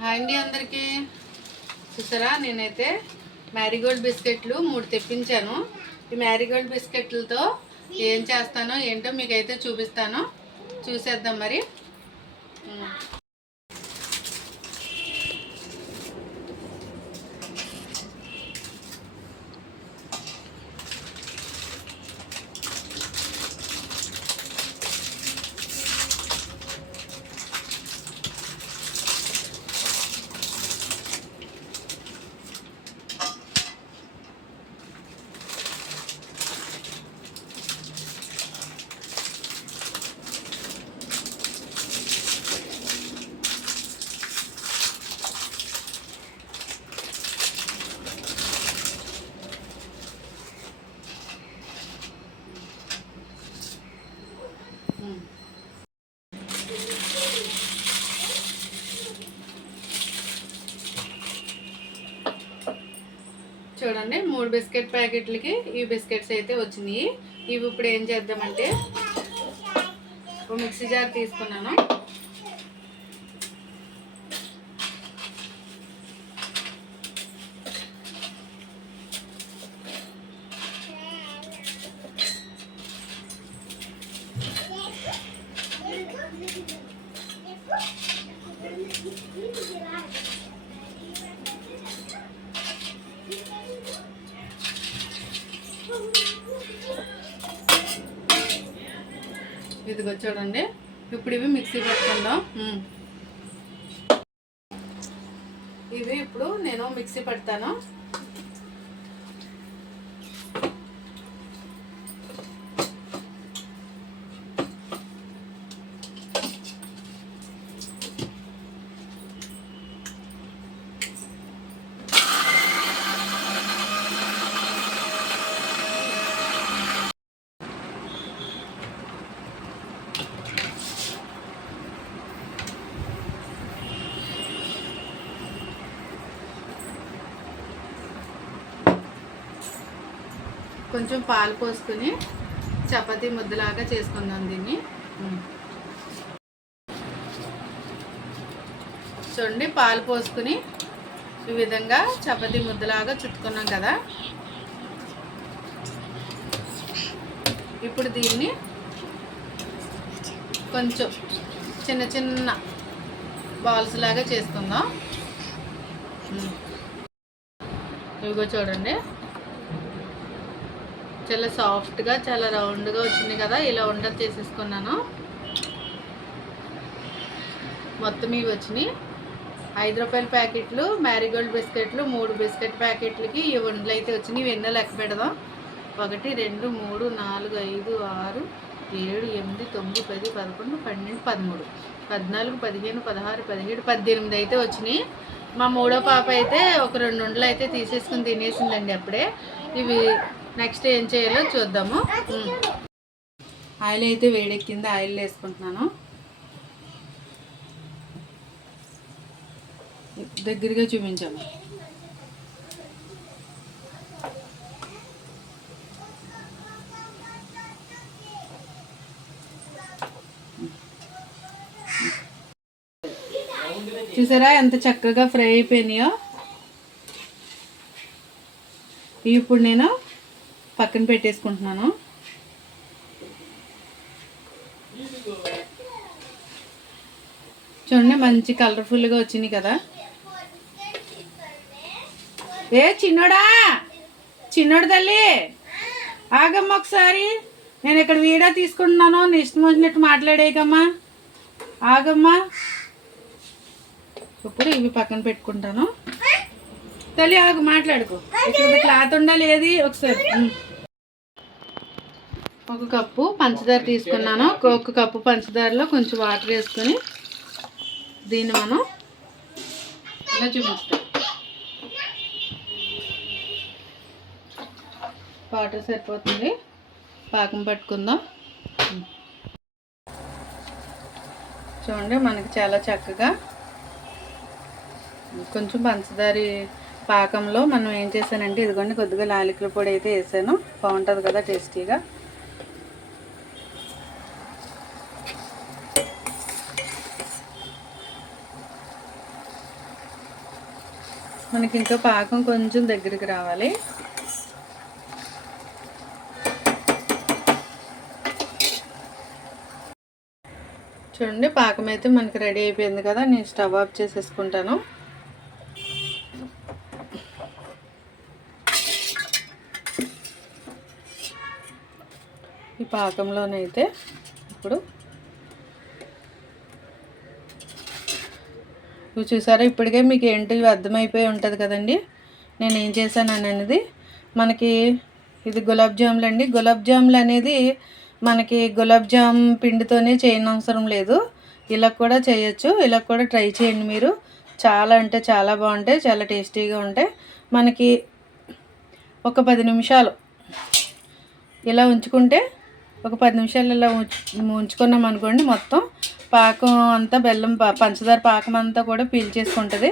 Hi అండి అందరికీ. చూసారా? నేనైతే మ్యారీగోల్డ్ బిస్కెట్లు మూడు తెప్పించాను. ఈ మ్యారీగోల్డ్ బిస్కెట్లతో ఏం చేస్తానో ఏంటో మీకైతే చూపిస్తాను. చూసేద్దాం మరి. చూడండి మూడు బిస్కెట్ ప్యాకెట్లకి ఈ బిస్కెట్స్ అయితే వచ్చినాయి. ఇవి ఇప్పుడు ఏం చేద్దామంటే ఒక మిక్సీ జార్ తీసుకున్నాను. ఇదిగో చూడండి. ఇప్పుడు ఇవి మిక్సీ పెట్టుకుందాం. ఇవి ఇప్పుడు నేను మిక్సీ పెడతాను. కొంచెం పాలు పోసుకుని చపాతీ ముద్దలాగా చేసుకుందాం దీన్ని. చూడండి పాలు పోసుకుని ఈ విధంగా చపాతీ ముద్దలాగా చుట్టుకున్నాం కదా. ఇప్పుడు దీన్ని కొంచెం చిన్న చిన్న బాల్స్ లాగా చేసుకుందాం. ఇవిగో చూడండి. చాలా సాఫ్ట్గా చాలా రౌండ్గా వచ్చింది కదా ఇలా ఉండలు చేసేసుకున్నాను. మొత్తం ఇవి వచ్చినాయి. ఐదు రూపాయల ప్యాకెట్లు మ్యారీగోల్డ్ బిస్కెట్లు మూడు బిస్కెట్ ప్యాకెట్లకి ఈ ఉండలు అయితే వచ్చినాయి. ఇవి ఎన్నో లెక్క పెడదాం. ఒకటి రెండు మూడు నాలుగు ఐదు ఆరు ఏడు ఎనిమిది తొమ్మిది పది పదకొండు పన్నెండు పదమూడు. పద్నాలుగు పదిహేను పదహారు పదిహేడు పద్దెనిమిది అయితే వచ్చినాయి. మా మూడో పాప అయితే ఒక రెండు ఉండలు అయితే తీసేసుకుని తినేసిందండి అప్పుడే. ఇవి నెక్స్ట్ ఏం చేయాలో చూద్దాము. ఆయిల్ అయితే వేడెక్కింది ఆయిల్ వేసుకుంటున్నాను. దగ్గరగా చూపించాము చూసారా ఎంత చక్కగా ఫ్రై అయిపోయినాయో? ఇప్పుడు నేను పక్కన పెట్టేసుకుంటున్నాను. చూడండి మంచి కలర్ఫుల్గా వచ్చింది కదా. ఏ చిన్నోడా? చిన్నోడు తల్లి? ఆగమ్మ ఒకసారి. నేను ఇక్కడ వీడియో తీసుకుంటున్నాను. నీ ఇష్టం వచ్చినట్టు మాట్లాడేయకమ్మా. ఆగమ్మా. ఇప్పుడు ఇవి పక్కన పెట్టుకుంటాను. తల్లి ఆగు మాట్లాడుకో. ఇక్కడ క్లాత్ ఉండాలి ఏది? ఒకసారి. ఒక కప్పు పంచదార తీసుకున్నాను. ఒక కప్పు పంచదారలో కొంచెం వాటర్ వేసుకొని దీన్ని మనం ఇలా చూపిస్తాం. వాటర్ సరిపోతుంది. పాకం పట్టుకుందాం. చూడండి మనకి చాలా చక్కగా కొంచెం పంచదార పాకంలో మనం ఏం చేశానంటే ఇదిగోండి కొద్దిగా లాలికల పొడి అయితే వేసాను. బాగుంటుంది కదా టేస్టీగా. మనకి ఇంకా పాకం కొంచెం దగ్గరికి రావాలి. చూడండి పాకం అయితే మనకి రెడీ అయిపోయింది కదా నేను స్టవ్ ఆఫ్ చేసేసుకుంటాను. ఈ పాకంలోనైతే ఇప్పుడు ఇవి చూసారా ఇప్పటికే మీకు ఏంటి అర్థమైపోయి ఉంటుంది కదండి. నేను ఏం చేశాను అనేది మనకి ఇది గులాబ్ జాములు అండి. గులాబ్ జాములు అనేది మనకి గులాబ్ జామ్ పిండితోనే చేయనవసరం లేదు. ఇలా కూడా చేయొచ్చు. ఇలా కూడా ట్రై చేయండి మీరు. చాలా అంటే చాలా బాగుంటాయి చాలా టేస్టీగా ఉంటాయి. మనకి ఒక పది నిమిషాలు ఇలా ఉంచుకుంటే ఒక పది నిమిషాలు ఇలా ఉంచుకున్నాం అనుకోండి మొత్తం పాకం అంతా బెల్లం పంచదార పాకం అంతా కూడా పీల్చేసుకుంటుంది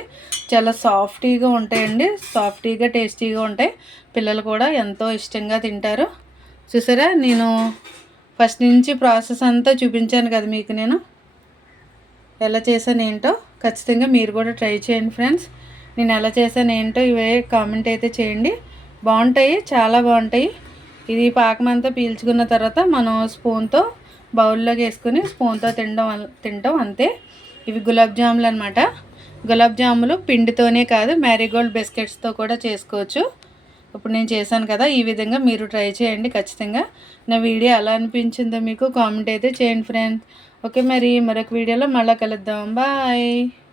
చాలా సాఫ్టీగా ఉంటాయండి. సాఫ్టీగా టేస్టీగా ఉంటాయి. పిల్లలు కూడా ఎంతో ఇష్టంగా తింటారు. చూసారా? నేను ఫస్ట్ నుంచి ప్రాసెస్ అంతా చూపించాను కదా మీకు నేను. ఎలా చేశాను ఏంటో ఖచ్చితంగా మీరు కూడా ట్రై చేయండి ఫ్రెండ్స్. నేను ఎలా చేశాను ఏంటో ఇవే కామెంట్ అయితే చేయండి. బాగుంటాయి చాలా బాగుంటాయి. ఇది పాకం అంతా పీల్చుకున్న తర్వాత మనం స్పూన్తో బౌల్లోకి వేసుకుని స్పూన్తో తినడం తింటాం అంతే. ఇవి గులాబ్ జాములు అనమాట గులాబ్ జాములు పిండితోనే కాదు మ్యారీగోల్డ్ బిస్కెట్స్తో కూడా చేసుకోవచ్చు. ఇప్పుడు నేను చేశాను కదా ఈ విధంగా మీరు ట్రై చేయండి ఖచ్చితంగా. నా వీడియో ఎలా అనిపించిందో మీకు కామెంట్ అయితే చేయండి ఫ్రెండ్స్ ఓకే మరి మరొక వీడియోలో మళ్ళీ కలుద్దాం. బాయ్.